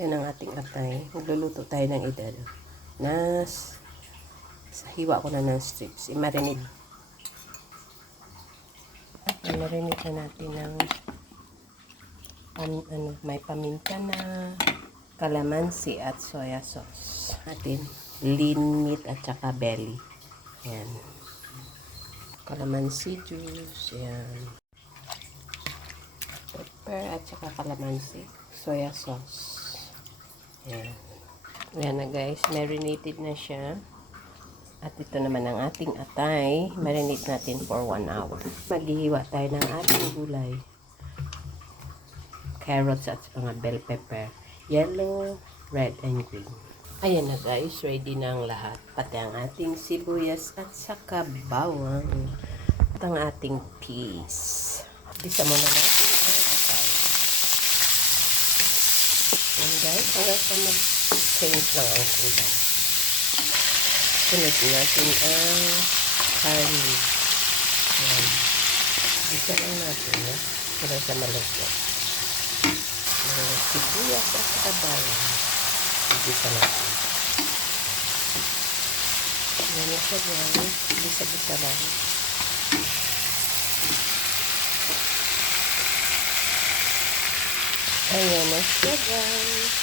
Yan ang ating atay. Magluluto tayo ng idal. Hiwa ko na ng strips. I-marinate. I-marinate na natin ng may paminta na, kalamansi at soya sauce. Natin lean meat at saka belly. Yan. Kalamansi juice. Yan. Pepper at saka kalamansi. Soya sauce. Yan. Yan na guys. Marinated na siya. At ito naman ang ating atay. Marinate natin for 1 hour. Maghihiwa tayo ng ating gulay. Carrots at mga bell pepper. Yellow, red, and green. Ayan na guys. Ready na ang lahat. Pati ang ating sibuyas at saka bawang. At ang ating peas. Bisa mo na natin ang atay. Ayan guys. Hanggang sa mag-change lang ang kulay. Sunod natin ang honey. Ayan. Bisa lang natin. Hanggang sa maluto. Sibuyas at saka bawang. Bisa natin. Ayan na siya guys. Bisa-bisa lang. Ayan na siya guys.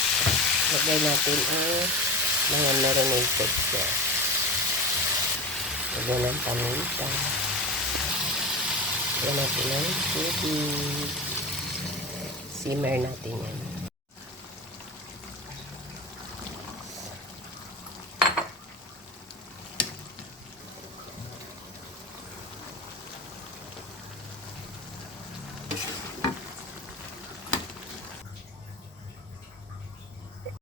Lagay natin ang mga marinated sauce. Lagyan ng paminta. Lagyan natin ng tubig. Simmer natin yan.